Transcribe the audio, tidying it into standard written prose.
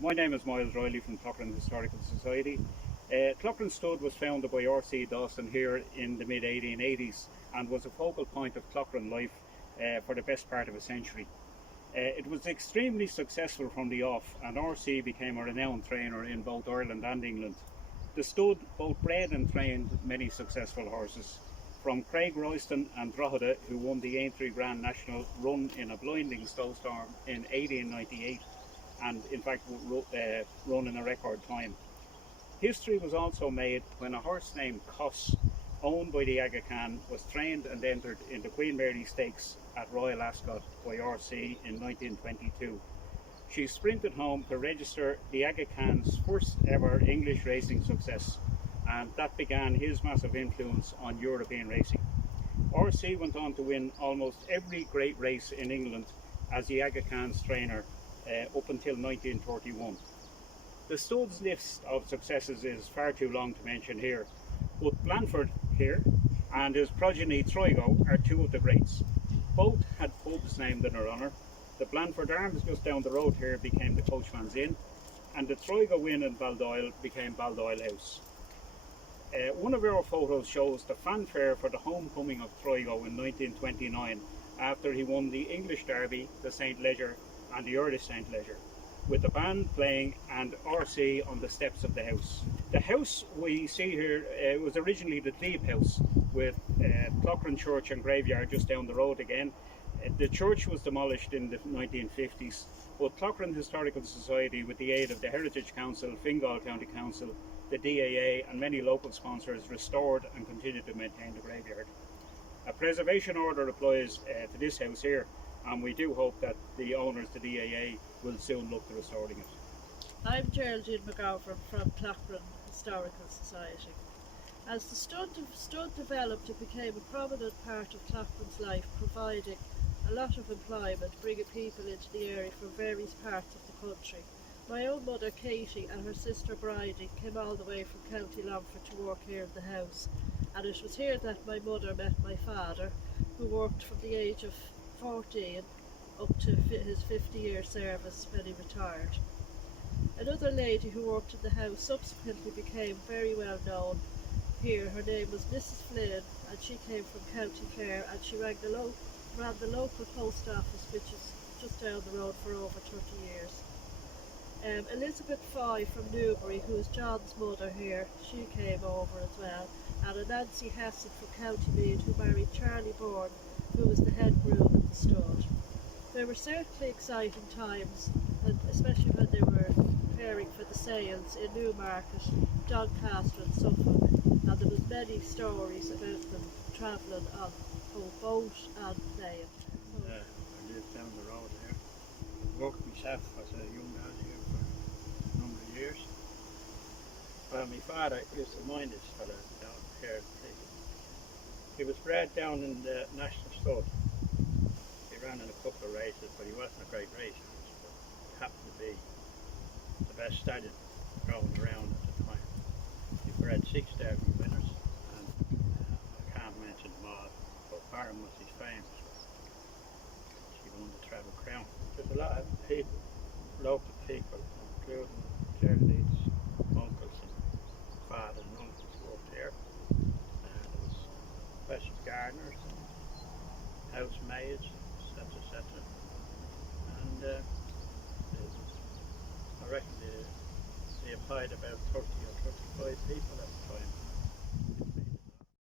My name is Myles from Cloghran Historical Society. Cloghran Stud was founded by R.C. Dawson here in the mid-1880s and was a focal point of Cloghran life for the best part of a century. It was extremely successful from the off, and R.C. became a renowned trainer in both Ireland and England. The Stud both bred and trained many successful horses, from Craig Royston and Drogheda, who won the Aintree Grand National run in a blinding snowstorm in 1898, and in fact run in a record time. History was also made when a horse named Coss, owned by the Aga Khan, was trained and entered in the Queen Mary Stakes at Royal Ascot by RC in 1922. She sprinted home to register the Aga Khan's first ever English racing success, and that began his massive influence on European racing. RC went on to win almost every great race in England as the Aga Khan's trainer up until 1931. The Stud's list of successes is far too long to mention here, but Blandford here and his progeny Troigo are two of the greats. Both had pubs named in their honour. The Blandford Arms just down the road here became the Coachman's Inn, and the Troigo Win in Baldoyle became Baldoyle House. One of our photos shows the fanfare for the homecoming of Troigo in 1929 after he won the English Derby, the St. Leger and the Irish St. Leger, with the band playing and RC on the steps of the house. The house we see here was originally the Glebe House, with Cloghran Church and Graveyard just down the road again. The church was demolished in the 1950s, but Cloghran Historical Society, with the aid of the Heritage Council, Fingal County Council, the DAA and many local sponsors, restored and continued to maintain the graveyard. A preservation order applies to this house here, and we do hope that the owners, the DAA, will soon look to restoring it. I'm Gerladine McGovern from Cloghran Historical Society. As the stud developed, it became a prominent part of Cloghran's life, providing a lot of employment, bringing people into the area from various parts of the country. My own mother Katie and her sister Bridie came all the way from County Longford to work here in the house, and it was here that my mother met my father, who worked from the age of 14 up to his 50-year service when he retired. Another lady who worked in the house subsequently became very well known here. Her name was Mrs. Flynn, and she came from County Clare, and she ran the local post office, which is just down the road, for over 30 years. Elizabeth Foy from Newbury, who is John's mother here, she came over as well, and a Nancy Hassett from County Meath, who married Charlie Bourne, who was the head groom at the stud. There were certainly exciting times, and especially when they were preparing for the sales in Newmarket, Doncaster and Suffolk, and there was many stories about them travelling on both boat and plane. I lived down the road here. Worked myself as a young lad here for a number of years. Well, my father used to mind this fella down here. He was bred down in the National Stud. He ran in a couple of races, but he wasn't a great racer. He happened to be the best stallion going around at the time. He bred 6 Derby winners, and I can't mention them all, but Baron was his famous one. She won the Treble Crown. There's a lot of people, local people, including Gerladine's uncles and fathers and uncles worked here. There was special gardeners, housemaids, etc. And I reckon they applied about 30 or 35 people.